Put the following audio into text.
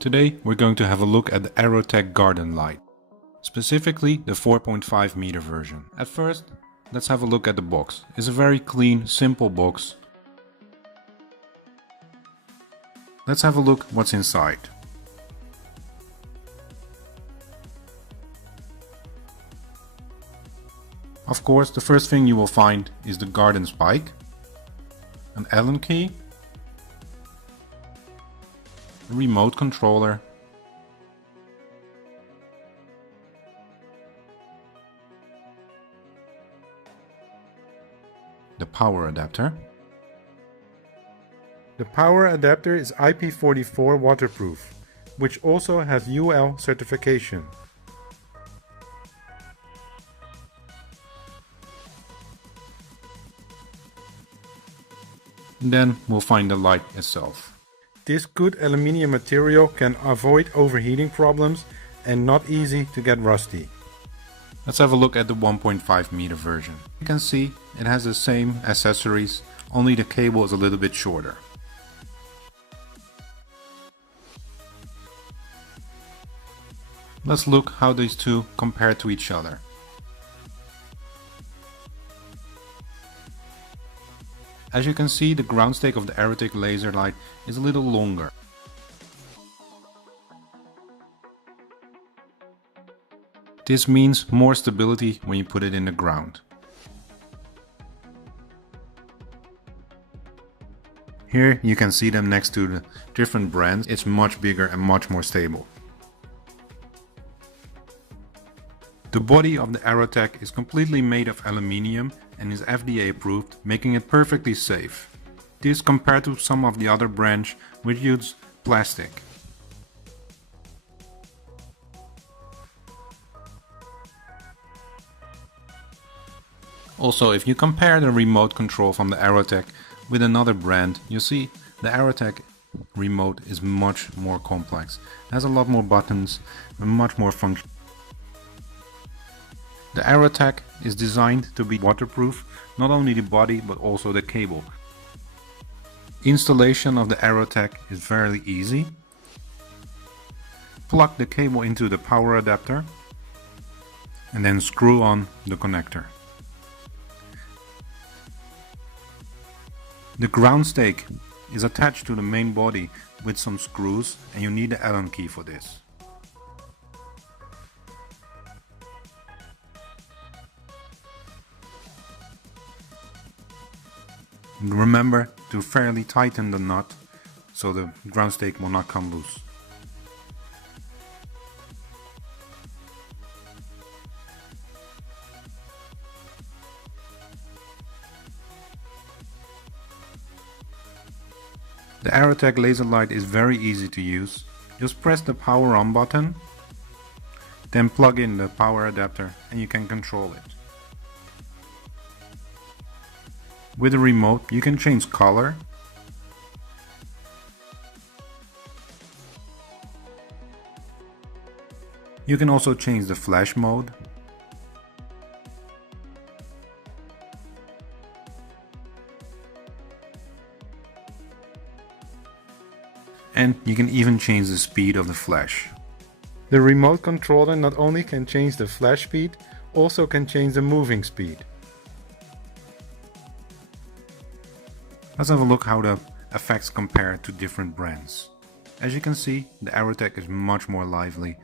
Today we're going to have a look at the Arotek garden light, specifically the 4.5 meter version. At first, let's have a look at the box. It's a very clean, simple box. Let's have a look what's inside. Of course, the first thing you will find is the garden spike, an Allen key, a remote controller, the power adapter. The power adapter is IP44 waterproof, which also has UL certification. Then we'll find the light itself. This good aluminium material can avoid overheating problems and not easy to get rusty. Let's have a look at the 1.5 meter version. You can see it has the same accessories, only the cable is a little bit shorter. Let's look how these two compare to each other. As you can see, the ground stake of the Arotek laser light is a little longer. This means more stability when you put it in the ground. Here you can see them next to the different brands. It's much bigger and much more stable. The body of the Arotek is completely made of aluminium and is FDA approved, making it perfectly safe. This compared to some of the other brands which use plastic. Also, if you compare the remote control from the Arotek with another brand, you see the Arotek remote is much more complex. It has a lot more buttons and much more function. The Arotek is designed to be waterproof, not only the body but also the cable. Installation of the Arotek is very easy. Plug the cable into the power adapter and then screw on the connector. The ground stake is attached to the main body with some screws and you need the Allen key for this. Remember to fairly tighten the nut so the ground stake will not come loose. The Arotek laser light is very easy to use. Just press the power on button, then plug in the power adapter and you can control it. With the remote you can change color, you can also change the flash mode, and you can even change the speed of the flash. The remote controller not only can change the flash speed, also can change the moving speed. Let's have a look how the effects compare to different brands. As you can see, the Arotek is much more lively